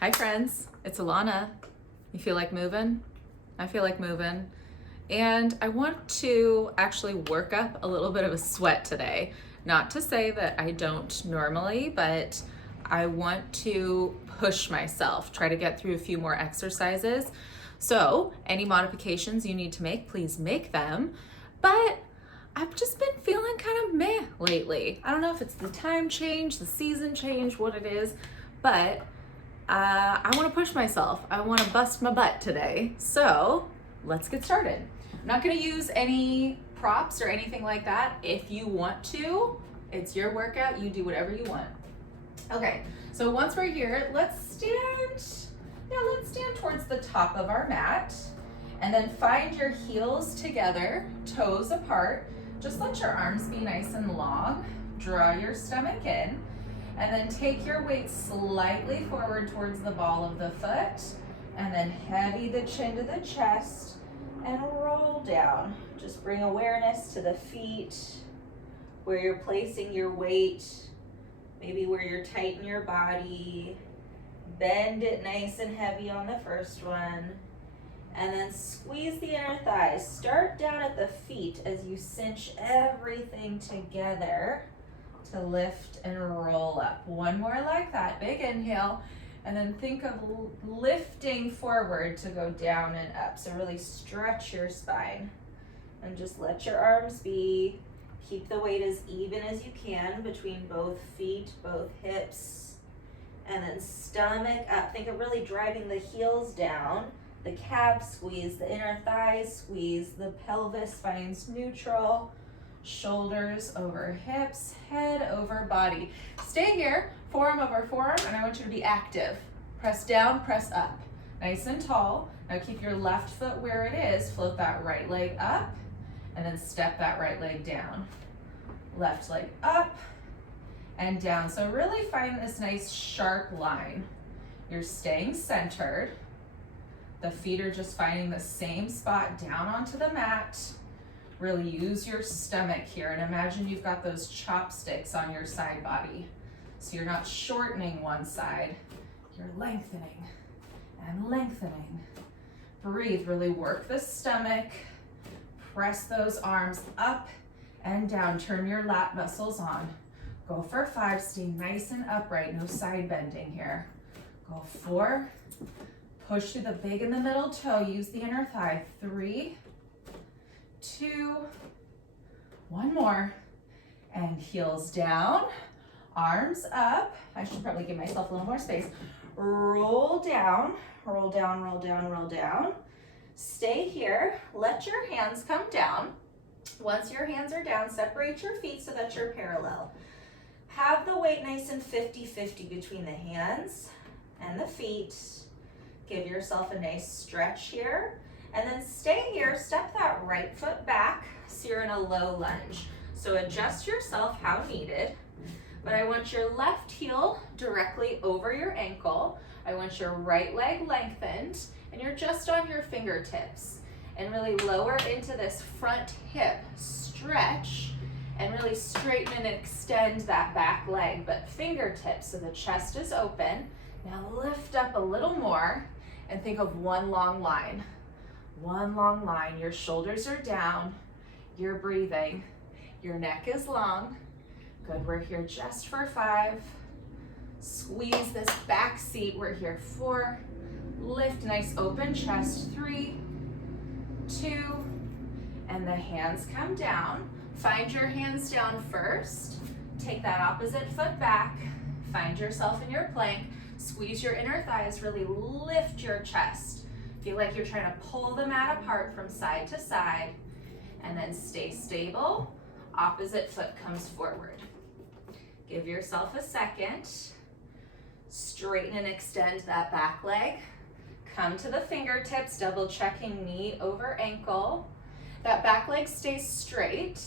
Hi friends, it's Alana. You feel like moving? I feel like moving. And I want to actually work up a little bit of a sweat today. Not to say that I don't normally, but I want to push myself, try to get through a few more exercises. So any modifications you need to make, please make them. But I've just been feeling kind of meh lately. I don't know if it's the time change, the season change, what it is, but I want to push myself. I want to bust my butt today. So let's get started. I'm not going to use any props or anything like that. If you want to, it's your workout. You do whatever you want. Okay, so once we're here, let's stand towards the top of our mat and then find your heels together, toes apart. Just let your arms be nice and long. Draw your stomach in. And then take your weight slightly forward towards the ball of the foot, and then heavy the chin to the chest and roll down. Just bring awareness to the feet, where you're placing your weight, maybe where you're tight in your body. Bend it nice and heavy on the first one, and then squeeze the inner thighs. Start down at the feet as you cinch everything together to lift and roll up. One more like that, big inhale, and then think of lifting forward to go down and up. So really stretch your spine and just let your arms be. Keep the weight as even as you can between both feet, both hips, and then stomach up. Think of really driving the heels down, the calves squeeze, the inner thighs squeeze, the pelvis finds neutral. Shoulders over hips, head over body. Stay here, forearm over forearm, and I want you to be active. Press down, press up. Nice and tall. Now keep your left foot where it is. Float that right leg up, and then step that right leg down. Left leg up and down. So really find this nice sharp line. You're staying centered. The feet are just finding the same spot down onto the mat. Really use your stomach here, and imagine you've got those chopsticks on your side body. So you're not shortening one side, you're lengthening and lengthening. Breathe, really work the stomach. Press those arms up and down. Turn your lat muscles on. Go for 5, stay nice and upright, no side bending here. Go 4, push through the big in the middle toe, use the inner thigh. 3, 2, one more, and heels down, arms up. I should probably give myself a little more space. Roll down, roll down, roll down, roll down. Stay here, let your hands come down. Once your hands are down, separate your feet so that you're parallel. Have the weight nice and 50-50 between the hands and the feet. Give yourself a nice stretch here. And then stay here, step that right foot back so you're in a low lunge. So adjust yourself how needed, but I want your left heel directly over your ankle. I want your right leg lengthened, and you're just on your fingertips. And really lower into this front hip, stretch, and really straighten and extend that back leg, but fingertips so the chest is open. Now lift up a little more and think of one long line. One long line, your shoulders are down, you're breathing, your neck is long. Good, we're here just for 5. Squeeze this back seat, we're here 4. Lift, nice open chest, 3, 2, and the hands come down. Find your hands down first. Take that opposite foot back. Find yourself in your plank. Squeeze your inner thighs, really lift your chest. Feel like you're trying to pull the mat apart from side to side, and then stay stable. Opposite foot comes forward. Give yourself a second. Straighten and extend that back leg. Come to the fingertips, double checking knee over ankle. That back leg stays straight.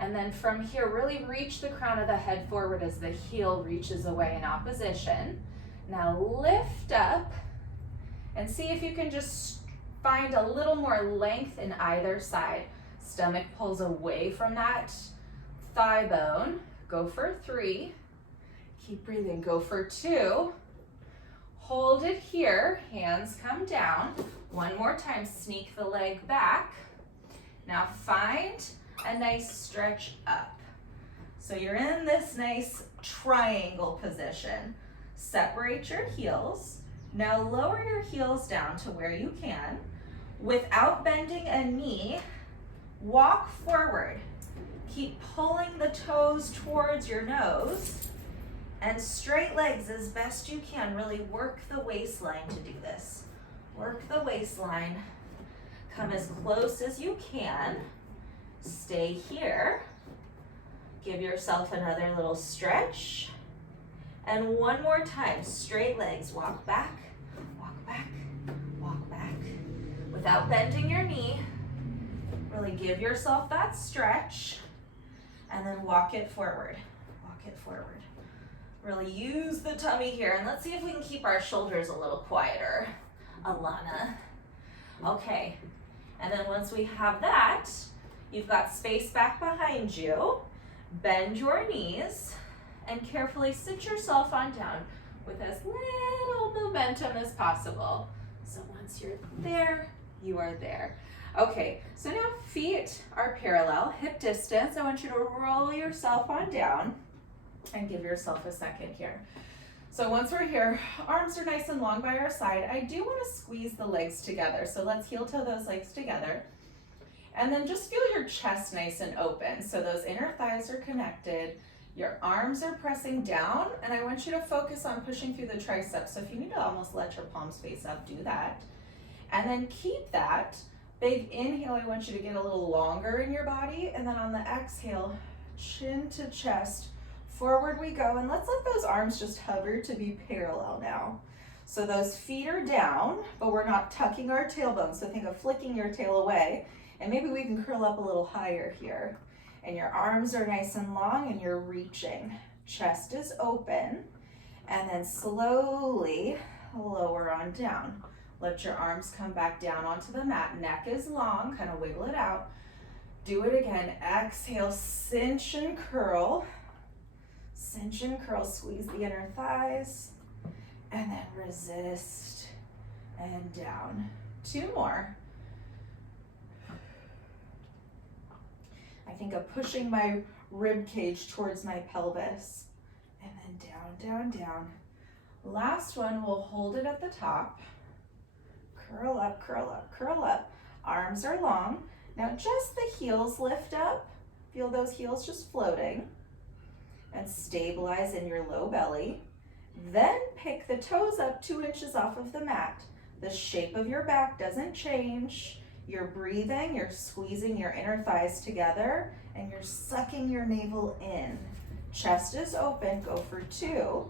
And then from here, really reach the crown of the head forward as the heel reaches away in opposition. Now lift up. And see if you can just find a little more length in either side. Stomach pulls away from that thigh bone. Go for 3. Keep breathing. Go for 2. Hold it here, hands come down. One more time, sneak the leg back. Now find a nice stretch up. So you're in this nice triangle position. Separate your heels. Now lower your heels down to where you can. Without bending a knee, walk forward. Keep pulling the toes towards your nose and straight legs as best you can. Really work the waistline to do this. Work the waistline. Come as close as you can. Stay here. Give yourself another little stretch. And one more time, straight legs. Walk back, walk back, walk back. Without bending your knee, really give yourself that stretch. And then walk it forward, walk it forward. Really use the tummy here. And let's see if we can keep our shoulders a little quieter, Alana. Okay, and then once we have that, you've got space back behind you. Bend your knees and carefully sit yourself on down with as little momentum as possible. So once you're there, you are there. Okay, so now feet are parallel, hip distance. I want you to roll yourself on down and give yourself a second here. So once we're here, arms are nice and long by our side. I do want to squeeze the legs together. So let's heel toe those legs together. And then just feel your chest nice and open. So those inner thighs are connected. Your arms are pressing down. And I want you to focus on pushing through the triceps. So if you need to almost let your palms face up, do that. And then keep that. Big inhale, I want you to get a little longer in your body. And then on the exhale, chin to chest, forward we go. And let's let those arms just hover to be parallel now. So those feet are down, but we're not tucking our tailbone. So think of flicking your tail away. And maybe we can curl up a little higher here. And your arms are nice and long and you're reaching. Chest is open. And then slowly lower on down. Let your arms come back down onto the mat. Neck is long, kind of wiggle it out. Do it again. Exhale, cinch and curl. Cinch and curl, squeeze the inner thighs. And then resist and down. Two more. I think of pushing my rib cage towards my pelvis. And then down, down, down. Last one, we'll hold it at the top. Curl up, curl up, curl up. Arms are long. Now just the heels lift up. Feel those heels just floating. And stabilize in your low belly. Then pick the toes up 2 inches off of the mat. The shape of your back doesn't change. You're breathing, you're squeezing your inner thighs together, and you're sucking your navel in. Chest is open, go for 2.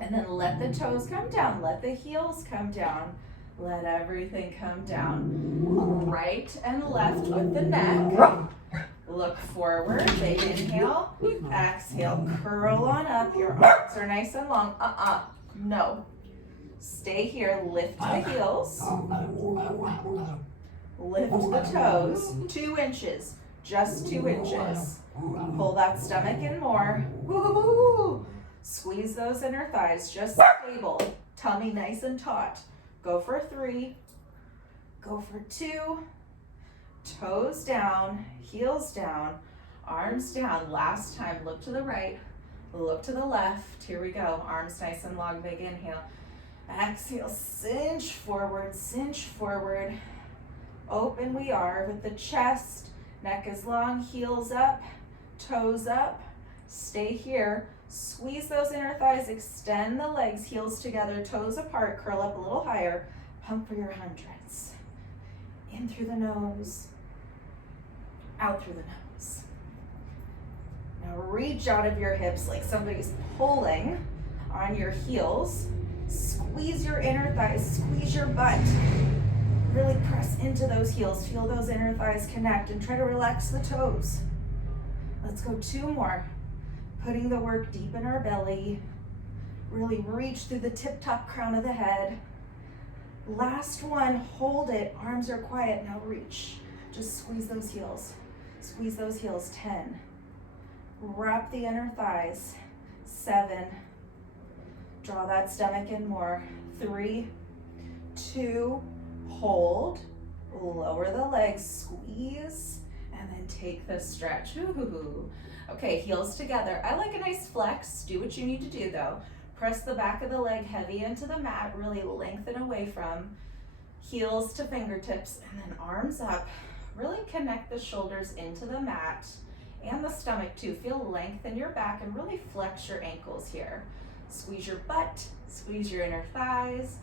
And then let the toes come down, let the heels come down. Let everything come down. Right and left with the neck. Look forward, big inhale. Exhale, curl on up. Your arms are nice and long. No. Stay here, lift the heels. Lift the toes, 2 inches, just 2 inches. Pull that stomach in more. Woo-hoo-hoo. Squeeze those inner thighs, just stable. Tummy nice and taut. Go for 3, go for 2. Toes down, heels down, arms down. Last time, look to the right, look to the left. Here we go, arms nice and long, big inhale. Exhale, cinch forward, cinch forward. Open we are with the chest, neck is long, heels up, toes up. Stay here, squeeze those inner thighs, extend the legs, heels together, toes apart, curl up a little higher. Pump for your hundreds. In through the nose, out through the nose. Now reach out of your hips like somebody's pulling on your heels. Squeeze your inner thighs, squeeze your butt. Really press into those heels. Feel those inner thighs connect and try to relax the toes. Let's go 2 more. Putting the work deep in our belly. Really reach through the tip-top crown of the head. Last one, hold it. Arms are quiet, now reach. Just squeeze those heels. Squeeze those heels, 10. Wrap the inner thighs, 7, Draw that stomach in more. 3, 2, hold. Lower the legs, squeeze, and then take the stretch. Ooh. Okay, heels together. I like a nice flex. Do what you need to do though. Press the back of the leg heavy into the mat, really lengthen away from. Heels to fingertips, and then arms up. Really connect the shoulders into the mat and the stomach too. Feel length in your back and really flex your ankles here. Squeeze your butt, squeeze your inner thighs.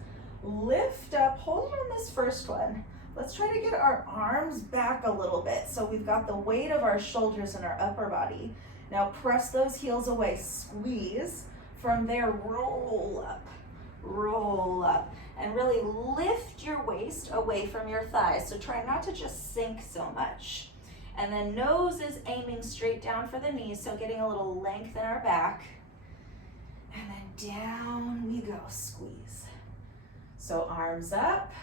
Lift up, hold on this first one. Let's try to get our arms back a little bit so we've got the weight of our shoulders in our upper body. Now press those heels away, squeeze. From there, roll up, and really lift your waist away from your thighs. So try not to just sink so much. And then nose is aiming straight down for the knees, so getting a little length in our back. And then down we go, squeeze. So arms up,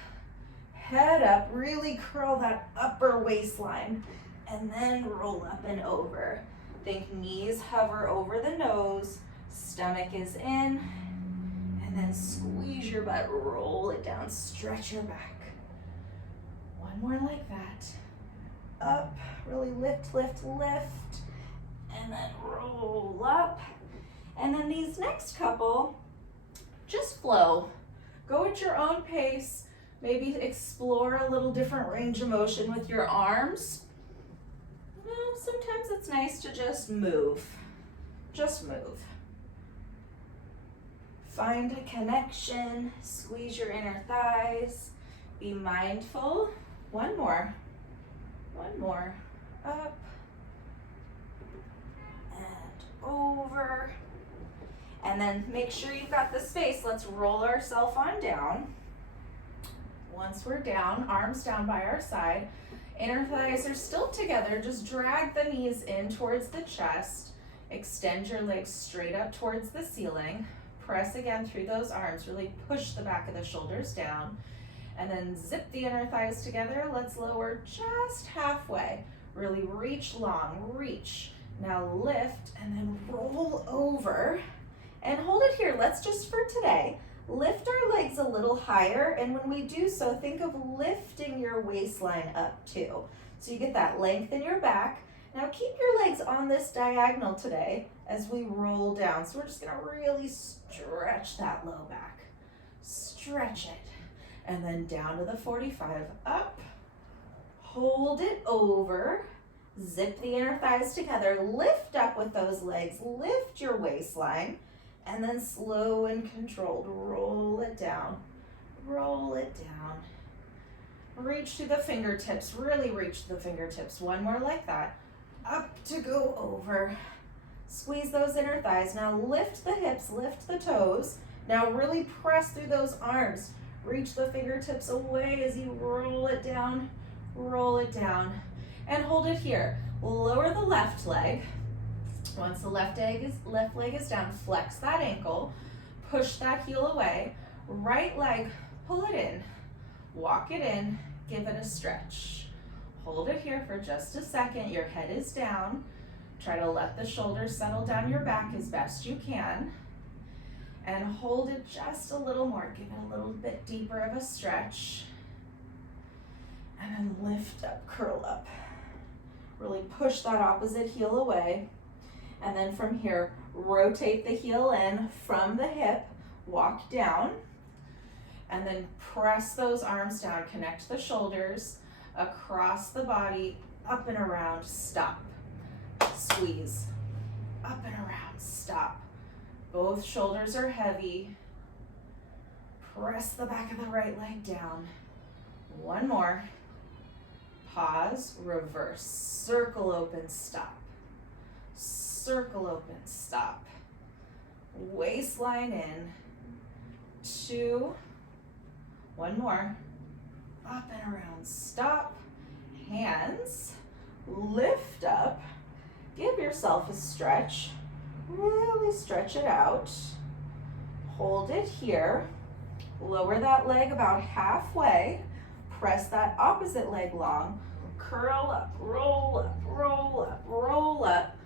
head up, really curl that upper waistline, and then roll up and over. Think knees hover over the nose, stomach is in, and then squeeze your butt, roll it down, stretch your back. One more like that. Up, really lift, and then roll up. And then these next couple, just flow. Go at your own pace. Maybe explore a little different range of motion with your arms. Well, sometimes it's nice to just move. Just move. Find a connection, squeeze your inner thighs, be mindful. One more, up and over. And then make sure you've got the space. Let's roll ourselves on down. Once we're down, arms down by our side, inner thighs are still together. Just drag the knees in towards the chest. Extend your legs straight up towards the ceiling. Press again through those arms. Really push the back of the shoulders down. And then zip the inner thighs together. Let's lower just halfway. Really reach long, reach. Now lift and then roll over. And hold it here. Let's just for today, lift our legs a little higher. And when we do so, think of lifting your waistline up too. So you get that length in your back. Now keep your legs on this diagonal today as we roll down. So we're just gonna really stretch that low back. Stretch it. And then down to the 45, up. Hold it over. Zip the inner thighs together. Lift up with those legs. Lift your waistline. And then slow and controlled, roll it down, roll it down. Reach to the fingertips, really reach to the fingertips. One more like that. Up to go over. Squeeze those inner thighs. Now lift the hips, lift the toes. Now really press through those arms. Reach the fingertips away as you roll it down, and hold it here. Lower the left leg. Once the left leg is down, flex that ankle, push that heel away, right leg, pull it in, walk it in, give it a stretch. Hold it here for just a second, your head is down. Try to let the shoulders settle down your back as best you can. And hold it just a little more, give it a little bit deeper of a stretch. And then lift up, curl up. Really push that opposite heel away. And then from here, rotate the heel in from the hip, walk down, and then press those arms down, connect the shoulders across the body, up and around, stop, squeeze, up and around, stop. Both shoulders are heavy. Press the back of the right leg down. One more. Pause, reverse, circle open, stop. Circle open, stop. Waistline in. 2. One more. Up and around, stop. Hands, lift up. Give yourself a stretch. Really stretch it out. Hold it here. Lower that leg about halfway. Press that opposite leg long. Curl up, roll up, roll up, roll up.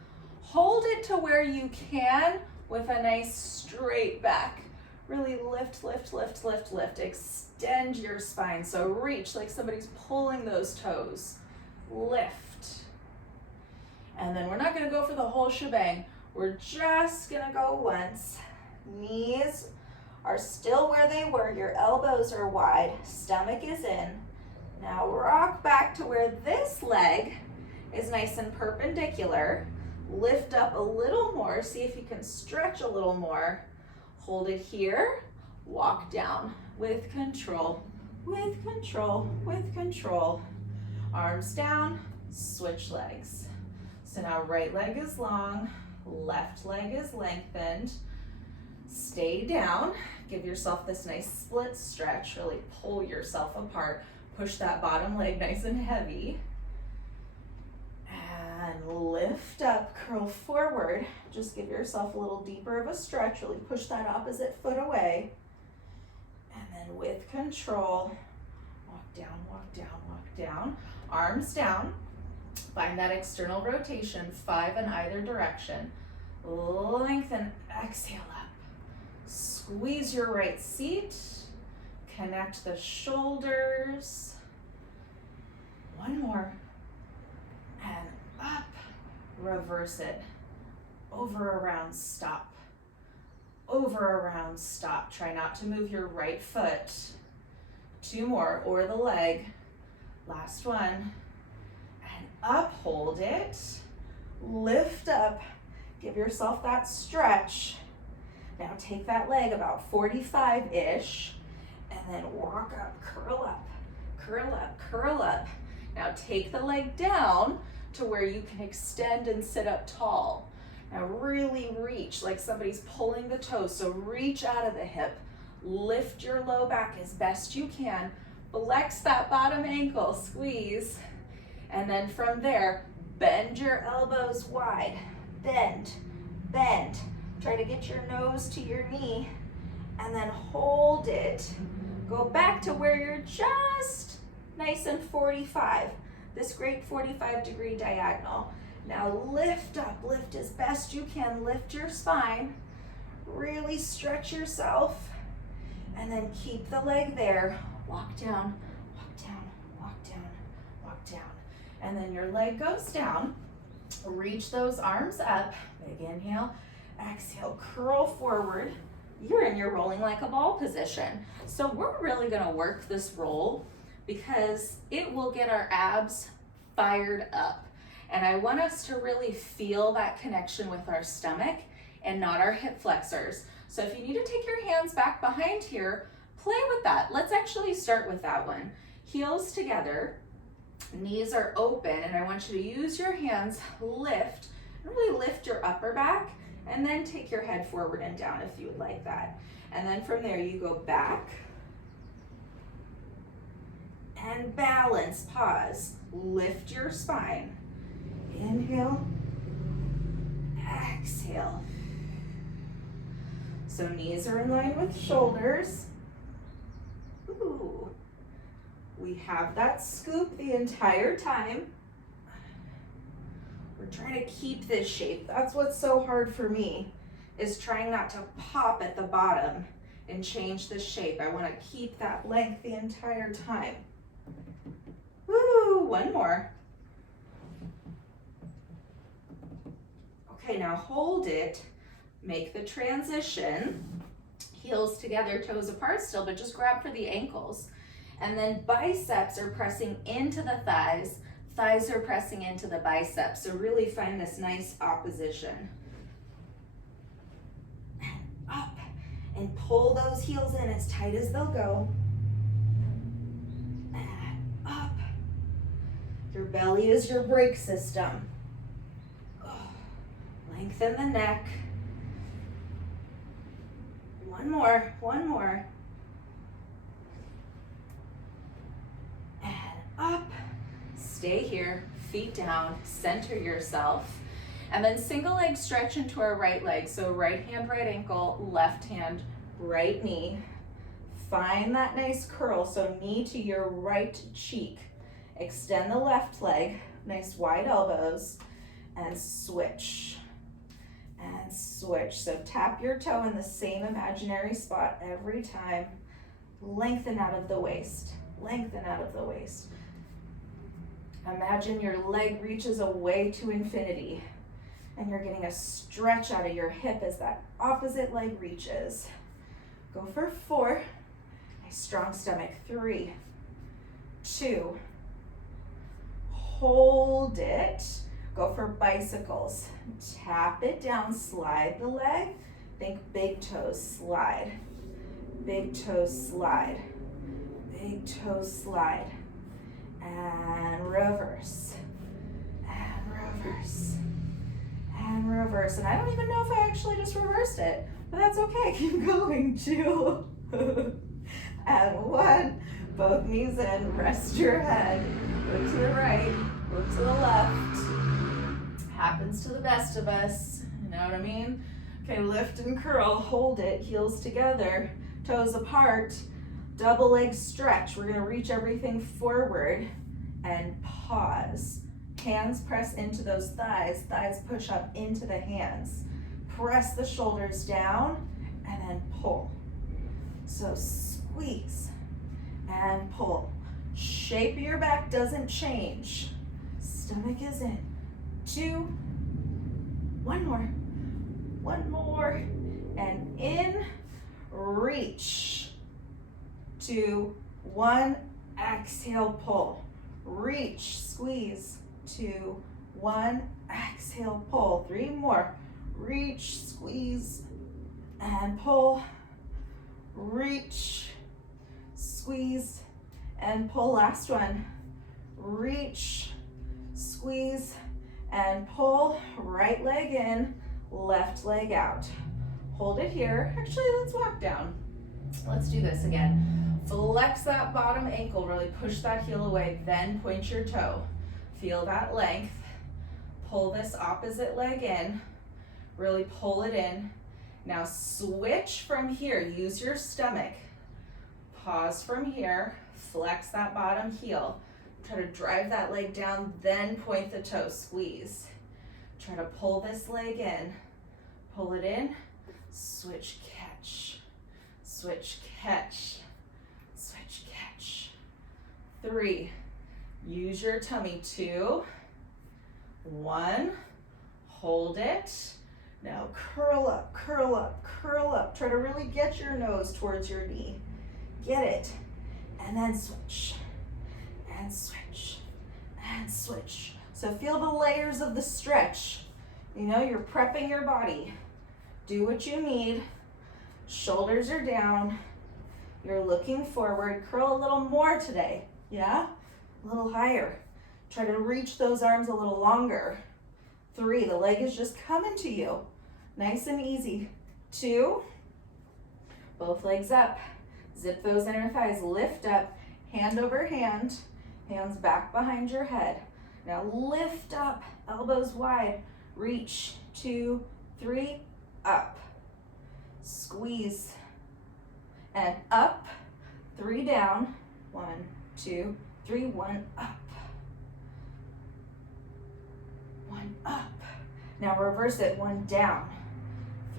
Hold it to where you can with a nice straight back. Really lift, lift, lift, lift, lift. Extend your spine. So reach like somebody's pulling those toes. Lift. And then we're not gonna go for the whole shebang. We're just gonna go once. Knees are still where they were. Your elbows are wide. Stomach is in. Now rock back to where this leg is nice and perpendicular. Lift up a little more. See if you can stretch a little more. Hold it here. Walk down with control, with control, with control. Arms down, switch legs. So now right leg is long, left leg is lengthened. Stay down. Give yourself this nice split stretch. Really pull yourself apart. Push that bottom leg nice and heavy. And lift up, curl forward. Just give yourself a little deeper of a stretch. Really push that opposite foot away. And then with control, walk down, walk down, walk down. Arms down. Find that external rotation, 5 in either direction. Lengthen, exhale up. Squeeze your right seat. Connect the shoulders. One more. And up. Reverse it. Over, around, stop. Over, around, stop. Try not to move your right foot. 2 more, or the leg. Last one. And up, hold it. Lift up. Give yourself that stretch. Now take that leg about 45-ish. And then walk up, curl up, curl up, curl up. Now take the leg down to where you can extend and sit up tall. Now really reach like somebody's pulling the toes. So reach out of the hip. Lift your low back as best you can. Flex that bottom ankle, squeeze. And then from there, bend your elbows wide. Bend, bend. Try to get your nose to your knee. And then hold it. Go back to where you're just nice and 45. This great 45-degree diagonal. Now lift up, lift as best you can. Lift your spine. Really stretch yourself. And then keep the leg there. Walk down, walk down, walk down, walk down. And then your leg goes down. Reach those arms up. Big inhale. Exhale, curl forward. You're in your rolling like a ball position. So we're really gonna work this roll because it will get our abs fired up. And I want us to really feel that connection with our stomach and not our hip flexors. So if you need to take your hands back behind here, play with that. Let's actually start with that one. Heels together, knees are open, and I want you to use your hands, lift, really lift your upper back, and then take your head forward and down if you would like that. And then from there, you go back and balance, pause, lift your spine. Inhale, exhale. So knees are in line with shoulders. Ooh. We have that scoop the entire time. We're trying to keep this shape. That's what's so hard for me, is trying not to pop at the bottom and change the shape. I want to keep that length the entire time. Woo, one more. Okay, now hold it. Make the transition. Heels together, toes apart still, but just grab for the ankles. And then biceps are pressing into the thighs. Thighs are pressing into the biceps. So really find this nice opposition. And up. And pull those heels in as tight as they'll go. And up. Your belly is your brake system. Lengthen the neck. One more, one more. And up. Stay here, feet down, center yourself. And then single leg stretch into our right leg. So right hand, right ankle, left hand, right knee. Find that nice curl, so knee to your right cheek. Extend the left leg, nice wide elbows, and switch. and switch. So tap your toe in the same imaginary spot every time. Lengthen out of the waist, lengthen out of the waist. Imagine your leg reaches away to infinity and you're getting a stretch out of your hip as that opposite leg reaches. Go for 4. Nice strong stomach. 3, 2, hold it. Go for bicycles. Tap it down, slide the leg. Think big toes, slide. Big toes, slide. Big toes, slide. And reverse. And reverse. And reverse. And I don't even know if I actually just reversed it, but that's okay. Keep going. 2. And 1. Both knees in. Rest your head. Look to the right. Look to the left. Happens to the best of us. You know what I mean? Okay, lift and curl. Hold it. Heels together. Toes apart. Double leg stretch. We're going to reach everything forward and pause. Hands press into those thighs. Thighs push up into the hands. Press the shoulders down and then pull. So squeeze and pull. Shape of your back doesn't change. Stomach is in. 2. 1 more. 1 more. And in. Reach. 2, 1. Exhale, pull. Reach, squeeze. 2, 1. Exhale, pull. 3 more. Reach, squeeze, and pull. Reach, squeeze, and pull. Last one. Reach, squeeze, and pull. Right leg in, left leg out. Hold it here. Actually, let's walk down. Let's do this again. Flex that bottom ankle, really push that heel away, then point your toe. Feel that length. Pull this opposite leg in, really pull it in. Now switch from here, use your stomach. Pause from here, flex that bottom heel. Try to drive that leg down, then point the toe, squeeze. Try to pull this leg in, pull it in, switch, catch, switch, catch, switch, catch. 3, use your tummy. 2, 1, hold it. Now curl up, curl up, curl up. Try to really get your nose towards your knee. Get it, and then switch, and switch, and switch. So feel the layers of the stretch. You know, you're prepping your body. Do what you need. Shoulders are down. You're looking forward. Curl a little more today, yeah? A little higher. Try to reach those arms a little longer. 3, the leg is just coming to you. Nice and easy. 2, both legs up. Zip those inner thighs, lift up, hand over hand, hands back behind your head. Now lift up, elbows wide, reach. 2, 3, up. Squeeze, and up. 3 down. 1, 2, 3, 1 up. 1 up. Now reverse it. 1 down.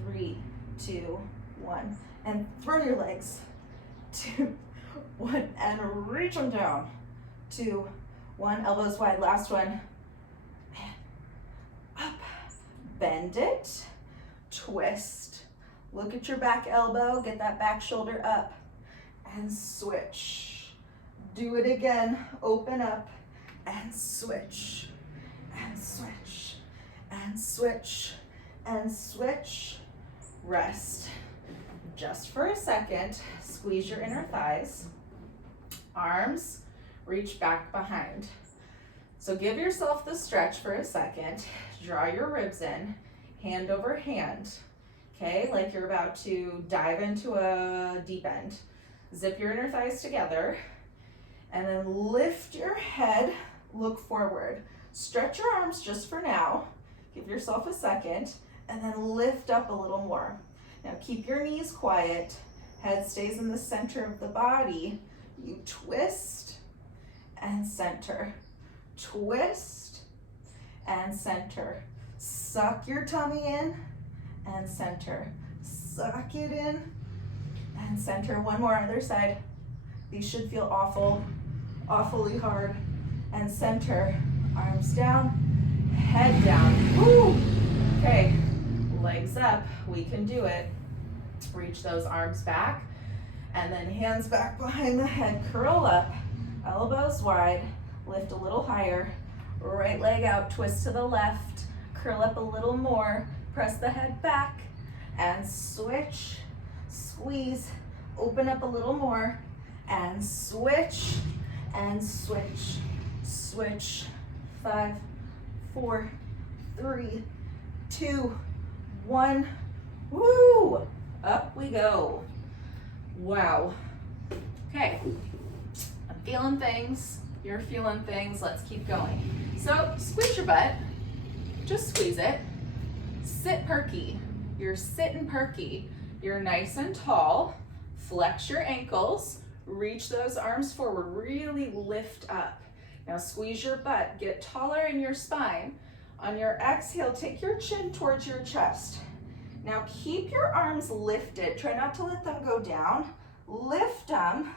3, 2, 1. And throw your legs. 2, 1. And reach them down. 2, 1. Elbows wide. Last one. And up. Bend it. Twist. Look at your back elbow. Get that back shoulder up. And switch. Do it again. Open up. And switch. And switch. And switch. And switch. Rest. Just for a second. Squeeze your inner thighs. Arms reach back behind. So give yourself the stretch for a second. Draw your ribs in. Hand over hand. Okay, like you're about to dive into a deep end. Zip your inner thighs together. And then lift your head. Look forward. Stretch your arms just for now. Give yourself a second. And then lift up a little more. Now keep your knees quiet. Head stays in the center of the body. You twist and center. Twist and center. Suck your tummy in. and center. Suck it in and center. One more, other side. These should feel awfully hard. And center, arms down, head down. Woo! Okay, legs up, we can do it. Reach those arms back, and then hands back behind the head, curl up, elbows wide, lift a little higher, right leg out, twist to the left, curl up a little more, press the head back, and switch, squeeze, open up a little more, and switch, and switch, switch. 5, 4, 3, 2, 1. Woo! Up we go. Wow. Okay, I'm feeling things, you're feeling things, let's keep going. So squeeze your butt, just squeeze it. Sit perky, you're sitting perky. You're nice and tall, flex your ankles, reach those arms forward, really lift up. Now squeeze your butt, get taller in your spine. On your exhale, take your chin towards your chest. Now keep your arms lifted, try not to let them go down. Lift them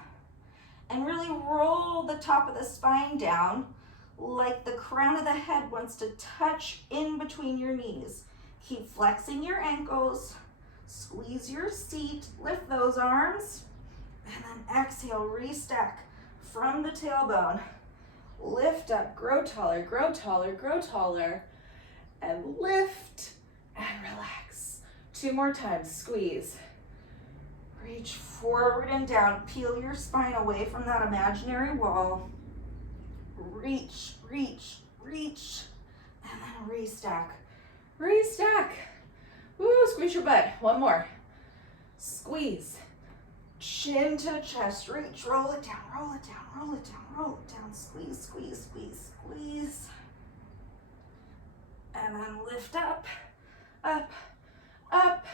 and really roll the top of the spine down like the crown of the head wants to touch in between your knees. Keep flexing your ankles, squeeze your seat, lift those arms, and then exhale, restack from the tailbone. Lift up, grow taller, grow taller, grow taller, and lift and relax. 2 more times, squeeze. Reach forward and down, peel your spine away from that imaginary wall. Reach, reach, reach, and then restack. Restack. Woo, squeeze your butt. One more. Squeeze. Chin to chest, reach, roll it down, roll it down, roll it down, roll it down. Squeeze, squeeze, squeeze, squeeze. And then lift up, up, up,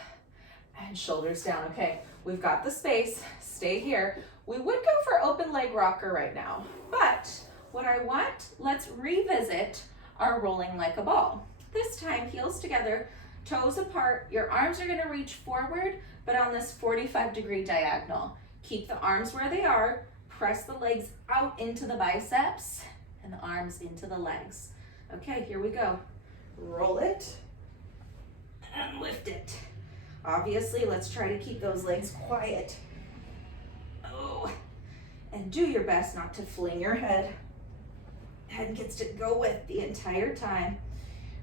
and shoulders down. Okay, we've got the space. Stay here. We would go for open leg rocker right now, but what I want, let's revisit our rolling like a ball. This time, heels together, toes apart. Your arms are gonna reach forward, but on this 45-degree diagonal. Keep the arms where they are, press the legs out into the biceps, and the arms into the legs. Okay, here we go. Roll it, and lift it. Obviously, let's try to keep those legs quiet. Oh, and do your best not to fling your head. Head gets to go with the entire time.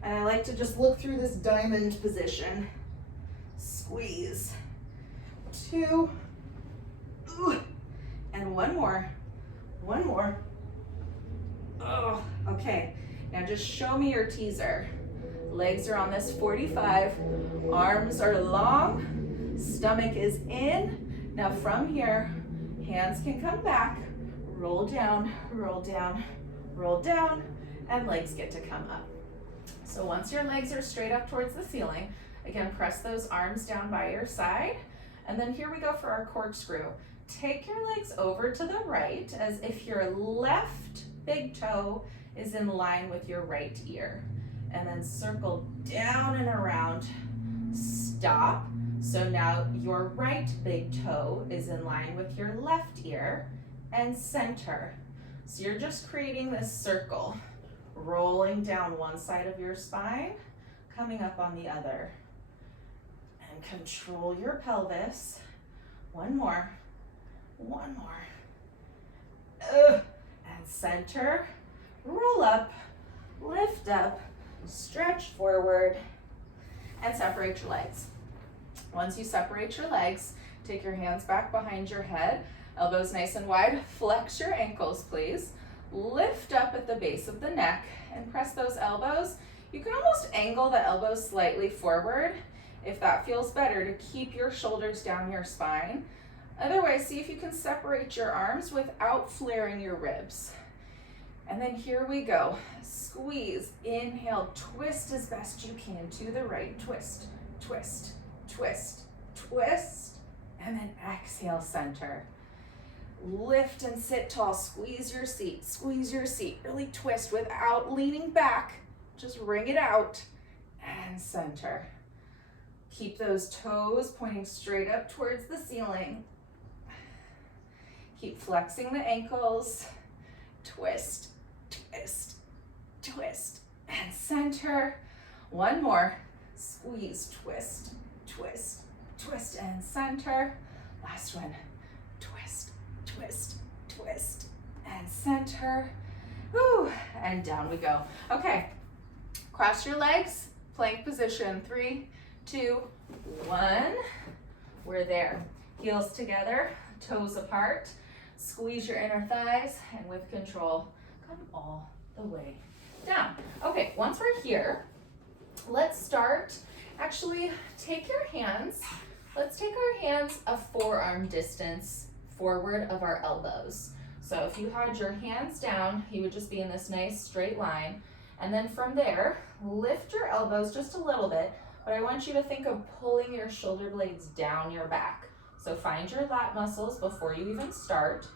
And I like to just look through this diamond position. Squeeze. 2. Ooh. And one more. One more. Oh, okay. Now just show me your teaser. Legs are on this 45. Arms are long. Stomach is in. Now from here, hands can come back. Roll down, roll down, roll down, and legs get to come up. So once your legs are straight up towards the ceiling, again, press those arms down by your side. And then here we go for our corkscrew. Take your legs over to the right as if your left big toe is in line with your right ear. And then circle down and around. Stop. So now your right big toe is in line with your left ear, and center. So you're just creating this circle, rolling down one side of your spine, coming up on the other. And control your pelvis. One more. One more. And center. Roll up. Lift up. Stretch forward. And separate your legs. Once you separate your legs, take your hands back behind your head. Elbows nice and wide. Flex your ankles, please. Lift up at the base of the neck and press those elbows. You can almost angle the elbows slightly forward if that feels better to keep your shoulders down your spine. Otherwise, see if you can separate your arms without flaring your ribs. And then here we go. Squeeze, inhale, twist as best you can to the right. Twist, twist, twist, twist, and then exhale, center. Lift and sit tall, squeeze your seat, really twist without leaning back, just wring it out, and center. Keep those toes pointing straight up towards the ceiling. Keep flexing the ankles. Twist, twist, twist, and center. One more. Squeeze, twist, twist, twist, and center. Last one. Twist, twist, twist, and center. Whew, and down we go. Okay, cross your legs, plank position. 3, 2, 1. We're there. Heels together, toes apart. Squeeze your inner thighs, and with control, come all the way down. Okay, once we're here, let's start. Actually, take your hands. Let's take our hands a forearm distance forward of our elbows. So if you had your hands down, you would just be in this nice straight line. And then from there, lift your elbows just a little bit, but I want you to think of pulling your shoulder blades down your back. So find your lat muscles before you even start.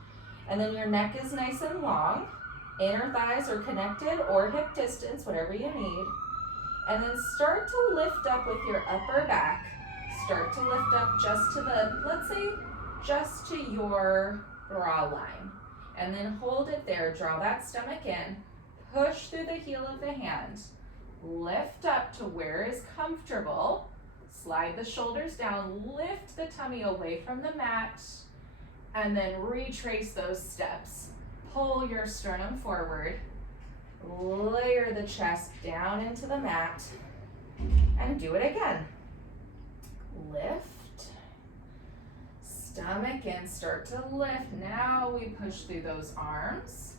And then your neck is nice and long. Inner thighs are connected or hip distance, whatever you need. And then start to lift up with your upper back. Start to lift up just to the, let's say, just to your bra line. And then hold it there. Draw that stomach in. Push through the heel of the hand. Lift up to where is comfortable. Slide the shoulders down. Lift the tummy away from the mat. And then retrace those steps. Pull your sternum forward. Layer the chest down into the mat. And do it again. Lift. Stomach in, start to lift. Now we push through those arms.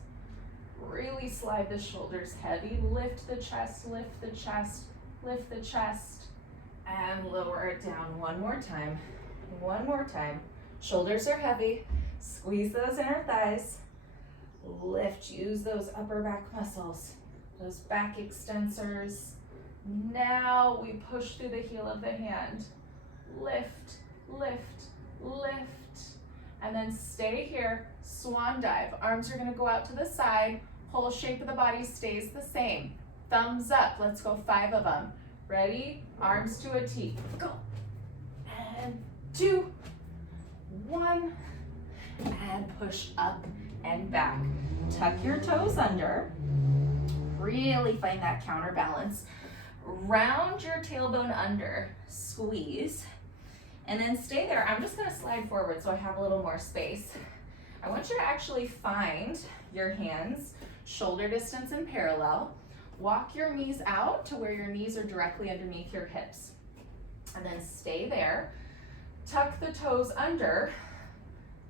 Really slide the shoulders heavy. Lift the chest, lift the chest, lift the chest. And lower it down one more time. One more time. Shoulders are heavy. Squeeze those inner thighs. Lift, use those upper back muscles, those back extensors. Now we push through the heel of the hand. Lift, lift, lift. And then stay here, swan dive. Arms are gonna go out to the side. Whole shape of the body stays the same. Thumbs up, let's go 5 of them. Ready? Arms to a T, go. And 2, 1, and push up and back. Tuck your toes under. Really find that counterbalance. Round your tailbone under, squeeze, and then stay there. I'm just gonna slide forward so I have a little more space. I want you to actually find your hands shoulder distance and parallel. Walk your knees out to where your knees are directly underneath your hips. And then stay there. Tuck the toes under.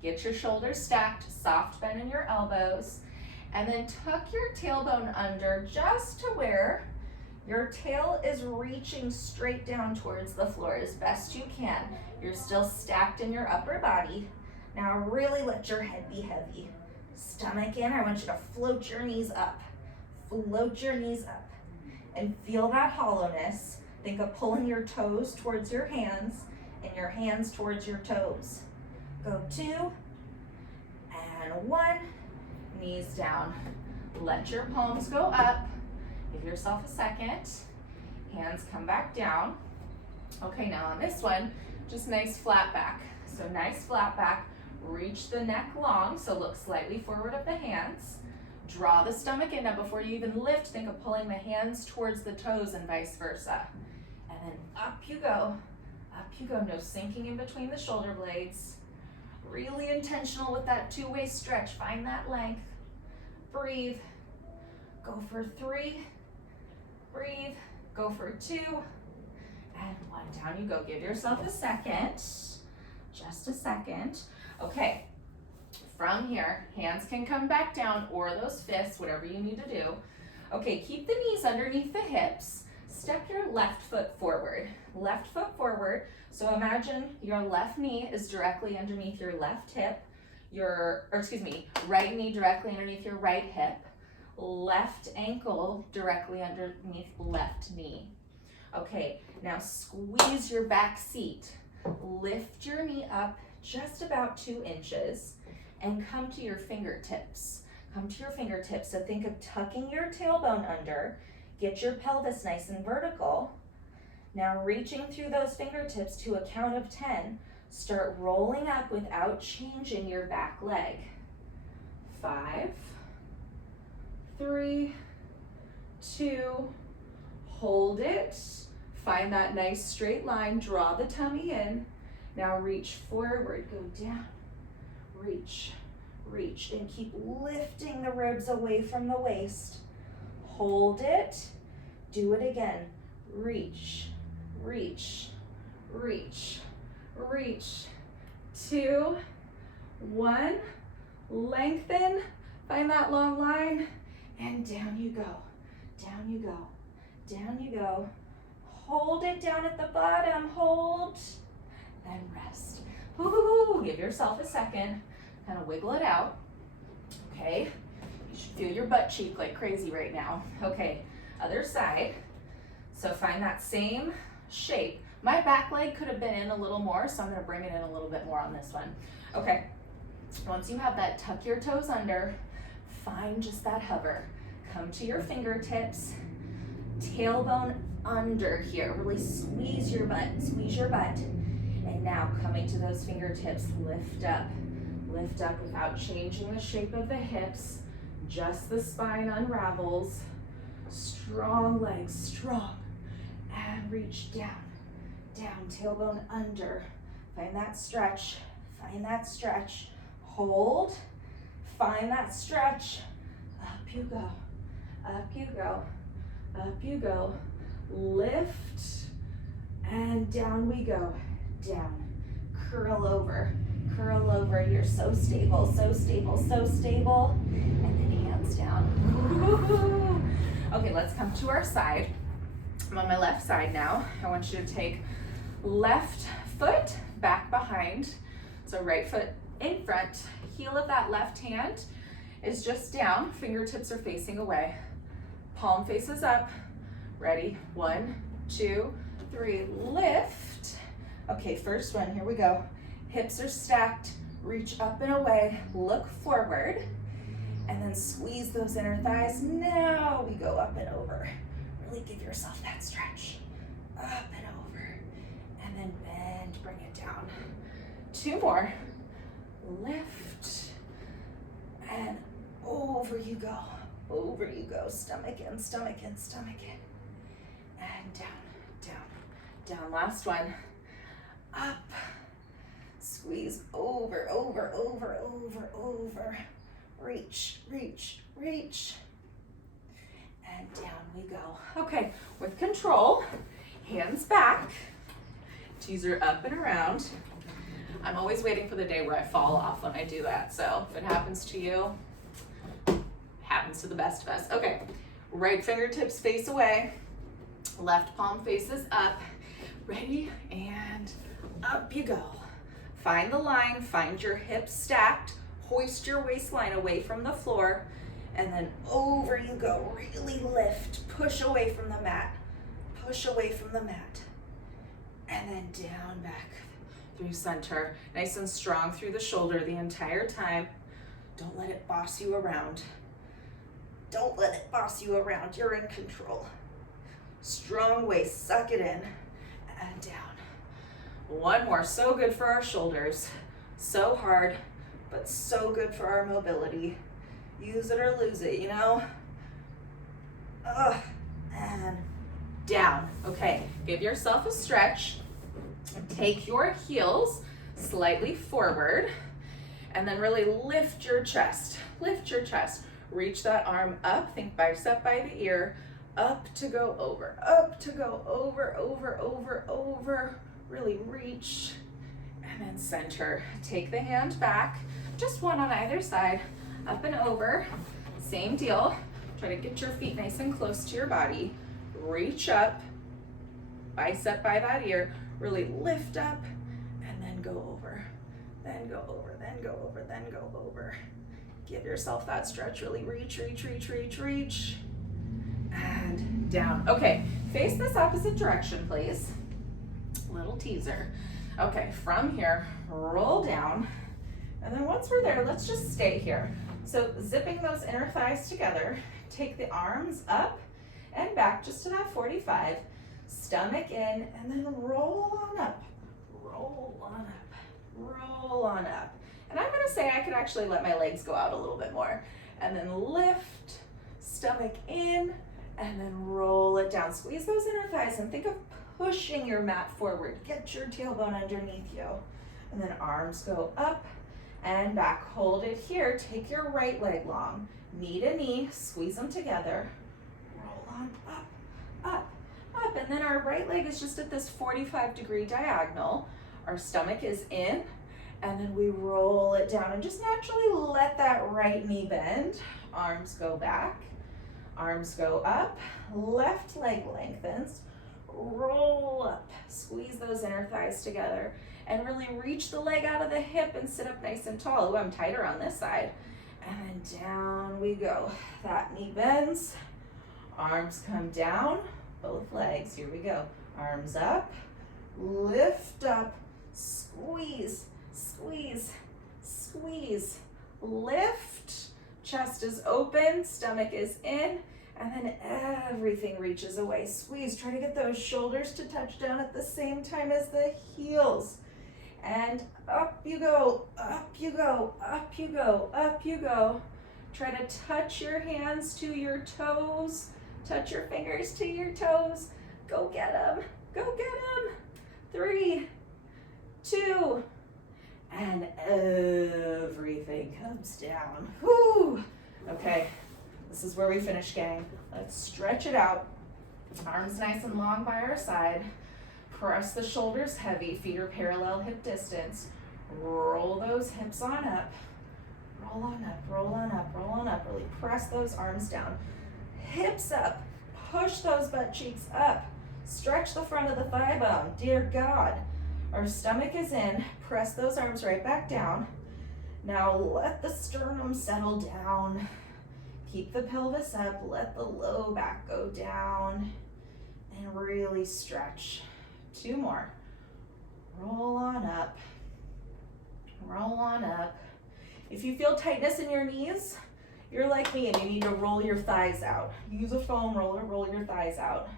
Get your shoulders stacked, soft bend in your elbows. And then tuck your tailbone under just to where your tail is reaching straight down towards the floor as best you can. You're still stacked in your upper body. Now really let your head be heavy. Stomach in, I want you to float your knees up. Float your knees up. And feel that hollowness. Think of pulling your toes towards your hands and your hands towards your toes. Go 2 and 1. Knees down. Let your palms go up. Give yourself a second. Hands come back down. Okay, now on this one, just nice flat back. So nice flat back. Reach the neck long, so look slightly forward of the hands. Draw the stomach in. Now before you even lift, think of pulling the hands towards the toes and vice versa. And then up you go. Up you go. No sinking in between the shoulder blades. Really intentional with that two-way stretch. Find that length. Breathe. Go for 3. Breathe. Go for 2. And 1. Down you go. Give yourself a second. Just a second. Okay. From here, hands can come back down or those fists, whatever you need to do. Okay, keep the knees underneath the hips. Step your left foot forward. Left foot forward. So imagine your left knee is directly underneath your left hip. Right knee directly underneath your right hip. Left ankle directly underneath left knee. Okay, now squeeze your back seat. Lift your knee up just about 2 inches and come to your fingertips. Come to your fingertips. So think of tucking your tailbone under. Get your pelvis nice and vertical. Now reaching through those fingertips to a count of 10. Start rolling up without changing your back leg. 5, 3, 2, hold it. Find that nice straight line, draw the tummy in. Now reach forward, go down, reach, reach, and keep lifting the ribs away from the waist. Hold it, do it again. Reach, reach, reach, reach. 2, 1, lengthen, find that long line, and down you go, down you go, down you go. Hold it down at the bottom, hold, then rest. Woo-hoo-hoo. Give yourself a second, kind of wiggle it out, okay? You should feel your butt cheek like crazy right now. Okay, other side. So find that same shape. My back leg could have been in a little more, so I'm gonna bring it in a little bit more on this one. Okay, once you have that, tuck your toes under, find just that hover. Come to your fingertips, tailbone under here. Really squeeze your butt, squeeze your butt. And now coming to those fingertips, lift up without changing the shape of the hips. Just the spine unravels. Strong legs, strong. And reach down, down, tailbone under. Find that stretch, find that stretch. Hold, find that stretch. Up you go, up you go, up you go. Lift, and down we go, down. Curl over, curl over. You're so stable, so stable, so stable. And then hands down. Woo-hoo. Okay, let's come to our side. I'm on my left side now. I want you to take left foot back behind. So right foot in front. Heel of that left hand is just down. Fingertips are facing away. Palm faces up. Ready? 1, 2, 3, lift. Okay, first one, here we go. Hips are stacked, reach up and away, look forward, and then squeeze those inner thighs. Now we go up and over. Really give yourself that stretch. Up and over, and then bend, bring it down. 2 more. Lift, and over you go. Over you go, stomach in, stomach in, stomach in. And down, down, down. Last one. Up. Squeeze over, over, over, over, over. Reach, reach, reach. And down we go. Okay, with control, hands back. Teaser up and around. I'm always waiting for the day where I fall off when I do that. So if it happens to you, happens to the best of us. Okay, right fingertips face away. Left palm faces up. Ready? And up you go. Find the line, find your hips stacked, hoist your waistline away from the floor, and then over you go. Really lift, push away from the mat, push away from the mat, and then down back through center. Nice and strong through the shoulder the entire time. Don't let it boss you around. Don't let it boss you around. You're in control. Strong waist, suck it in, and down. One more. So good for our shoulders. So hard, but so good for our mobility. Use it or lose it, you know? And down. Okay, give yourself a stretch. Take your heels slightly forward, and then really lift your chest. Lift your chest. Reach that arm up. Think bicep by the ear. Up to go over. Up to go over, over, over, over. Really reach, and then center. Take the hand back, just one on either side, up and over. Same deal. Try to get your feet nice and close to your body. Reach up, bicep by that ear. Really lift up, and then go over. Then go over, then go over, then go over. Give yourself that stretch. Really reach, reach, reach, reach, reach, and down. Okay, face this opposite direction, please. Little teaser. Okay, from here, roll down. And then once we're there, let's just stay here. So zipping those inner thighs together, take the arms up and back just to that 45. stomach in, and then roll on up, roll on up, roll on up. And I'm gonna say I could actually let my legs go out a little bit more. And then lift, stomach in, and then roll it down. Squeeze those inner thighs and think of pushing your mat forward. Get your tailbone underneath you. And then arms go up and back. Hold it here. Take your right leg long. Knee to knee, squeeze them together. Roll on up, up, up. And then our right leg is just at this 45-degree diagonal. Our stomach is in, and then we roll it down and just naturally let that right knee bend. Arms go back, arms go up, left leg lengthens, roll up, squeeze those inner thighs together, and really reach the leg out of the hip and sit up nice and tall. Oh, I'm tighter on this side. And then down we go. That knee bends, arms come down, both legs, here we go. Arms up, lift up, squeeze, squeeze, squeeze, lift, chest is open, stomach is in, and then everything reaches away. Squeeze, try to get those shoulders to touch down at the same time as the heels. And up you go, up you go, up you go, up you go. Try to touch your hands to your toes, touch your fingers to your toes. Go get them, go get them. 3, 2, and everything comes down. Whew. Okay, this is where we finish, gang. Let's stretch it out. Arms nice and long by our side. Press the shoulders heavy, feet are parallel hip distance. Roll those hips on up. Roll on up, roll on up, roll on up. Really press those arms down. Hips up, push those butt cheeks up. Stretch the front of the thigh bone, dear God. Our stomach is in, press those arms right back down. Now let the sternum settle down. Keep the pelvis up, let the low back go down, and really stretch. 2 more. Roll on up, roll on up. If you feel tightness in your knees, you're like me and you need to roll your thighs out. Use a foam roller, roll your thighs out.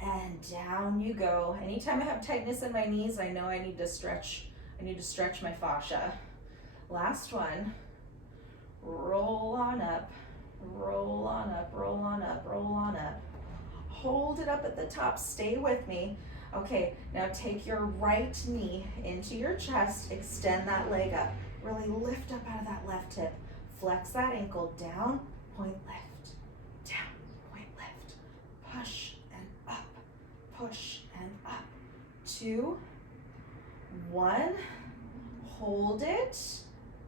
And down you go. Anytime I have tightness in my knees, I know I need to stretch my fascia. Last one. Roll on up, roll on up, roll on up, roll on up. Hold it up at the top, stay with me. Okay, now take your right knee into your chest, extend that leg up. Really lift up out of that left hip. Flex that ankle down, point left, down, point left. Push and up, push and up. 2, 1, hold it.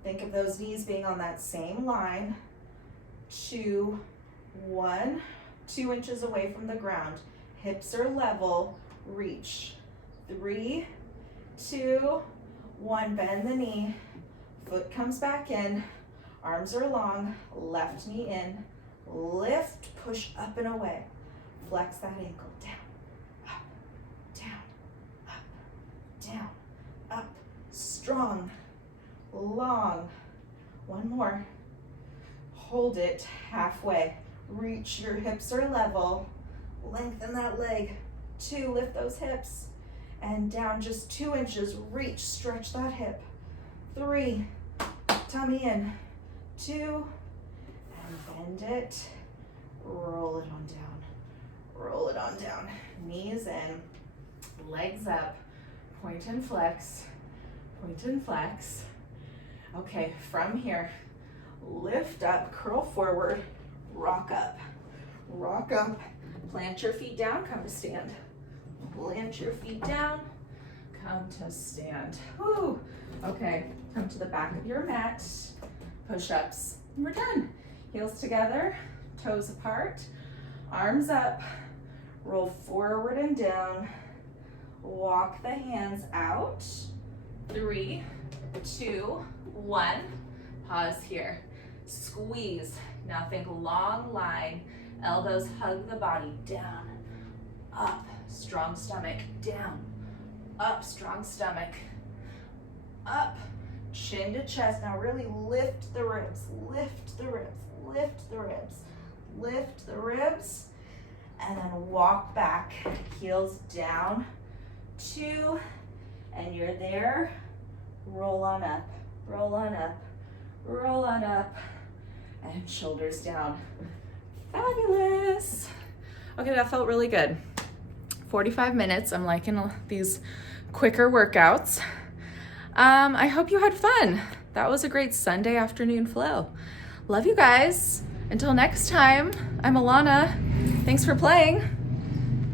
Think of those knees being on that same line. 2, 1, 2 inches away from the ground. Hips are level, reach. 3, 2, 1, bend the knee. Foot comes back in, arms are long, left knee in, lift, push up and away. Flex that ankle, down, up, down, up, down, up. Strong, long. 1 more. Hold it halfway. Reach, your hips are level. Lengthen that leg. 2, lift those hips. And down just 2 inches, reach, stretch that hip. 3, tummy in. 2, and bend it. Roll it on down. Roll it on down. Knees in, legs up, point and flex, point and flex. Okay, from here, lift up, curl forward, rock up, plant your feet down, come to stand. Plant your feet down, come to stand. Whew. Okay, come to the back of your mat, push-ups, we're done. Heels together, toes apart, arms up, roll forward and down, walk the hands out. 3, 2, 1, pause here. Squeeze, now think long line, elbows hug the body, down, up, strong stomach, down, up, strong stomach, up, chin to chest. Now really lift the ribs, lift the ribs, lift the ribs, lift the ribs, and then walk back, heels down, 2, and you're there, roll on up, roll on up, roll on up, and shoulders down. Fabulous. Okay, that felt really good. 45 minutes, I'm liking these quicker workouts. I hope you had fun. That was a great Sunday afternoon flow. Love you guys. Until next time, I'm Alana. Thanks for playing.